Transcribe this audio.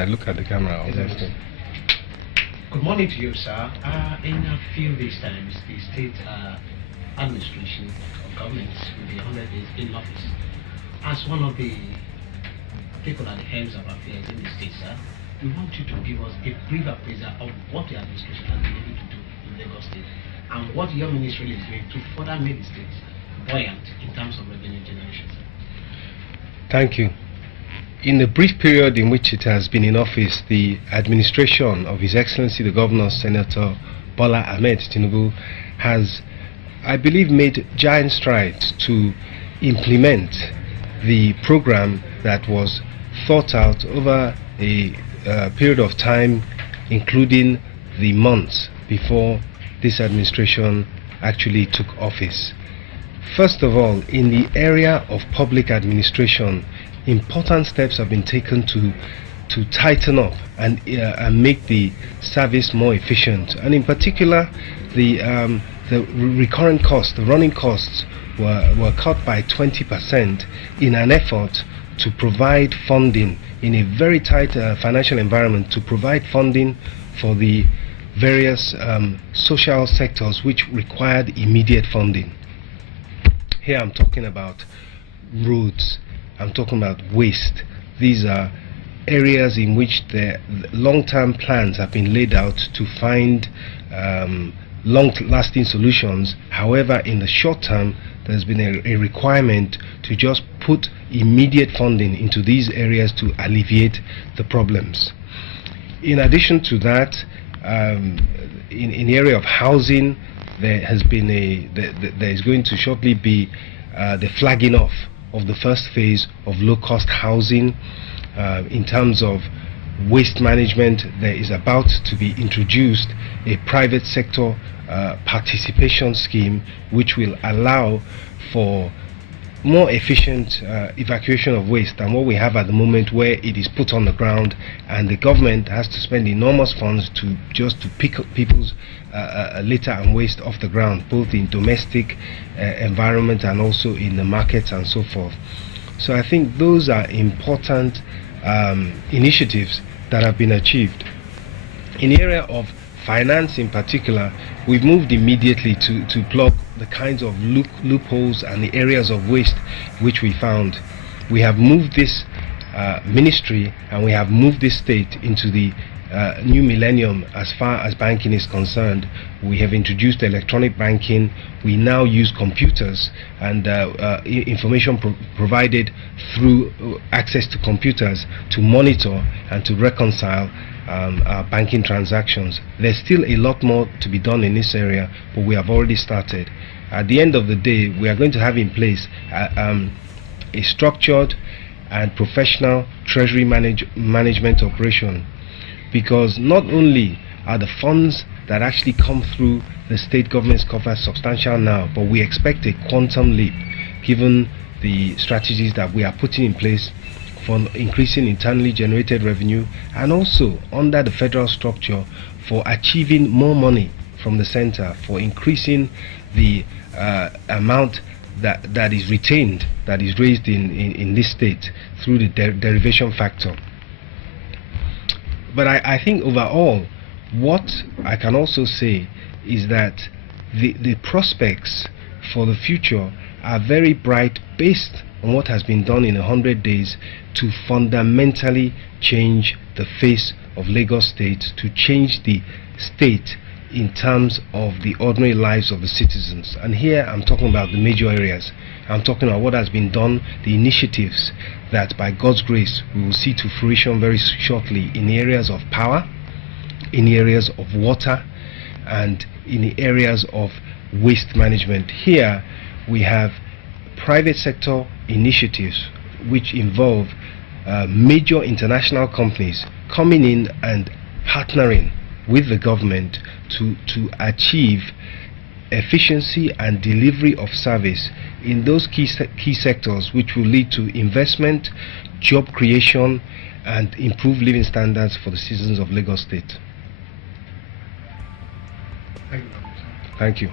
I look at the camera, obviously. Good morning to you, sir. In a few days' time, the state administration of government will be 100 days in office. As one of the people at the helms of affairs in the state, sir, we want you to give us a brief appraisal of what the administration has been able to do in Lagos State and what your ministry is doing to further make the state buoyant in terms of revenue generation, sir. Thank you. In the brief period in which it has been in office, the administration of His Excellency the Governor, Senator Bola Ahmed Tinubu, has, I believe, made giant strides to implement the program that was thought out over a period of time, including the months before this administration actually took office. First of all, in the area of public administration, important steps have been taken to tighten up and make the service more efficient. And in particular, the recurrent costs, the running costs, were cut by 20% in an effort to provide funding in a very tight financial environment, to provide funding for the various social sectors which required immediate funding. Here I'm talking about roads, I'm talking about waste. These are areas in which the long-term plans have been laid out to find long-lasting solutions. However, in the short term, there's been a requirement to just put immediate funding into these areas to alleviate the problems. In addition to that, in the area of housing, there has been there is going to shortly be the flagging off of the first phase of low-cost housing. In terms of waste management, there is about to be introduced a private sector participation scheme which will allow for more efficient evacuation of waste than what we have at the moment, where it is put on the ground and the government has to spend enormous funds to pick up people's litter and waste off the ground, both in domestic environment and also in the markets and so forth. So I think those are important initiatives that have been achieved. In the area of finance in particular, we've moved immediately to plug the kinds of loopholes and the areas of waste which we found. We have moved this ministry and we have moved this state into the new millennium as far as banking is concerned. We have introduced electronic banking. We now use computers and information provided through access to computers to monitor and to reconcile our banking transactions. There's still a lot more to be done in this area, but we have already started. At the end of the day, we are going to have in place a structured and professional treasury management operation, because not only are the funds that actually come through the state government's coffers substantial now, but we expect a quantum leap given the strategies that we are putting in place for increasing internally generated revenue, and also under the federal structure for achieving more money from the center, for increasing the amount that is retained, that is raised in this state through the derivation factor. But I think overall, what I can also say is that the prospects for the future are very bright, based on what has been done in 100 days to fundamentally change the face of Lagos State, to change the state in terms of the ordinary lives of the citizens. And here I'm talking about the major areas. I'm talking about what has been done, the initiatives that by God's grace we will see to fruition very shortly in the areas of power, in the areas of water, and in the areas of waste management. Here we have private sector initiatives which involve major international companies coming in and partnering with the government to achieve efficiency and delivery of service in those key sectors, which will lead to investment, job creation, and improved living standards for the citizens of Lagos State. Thank you. Thank you.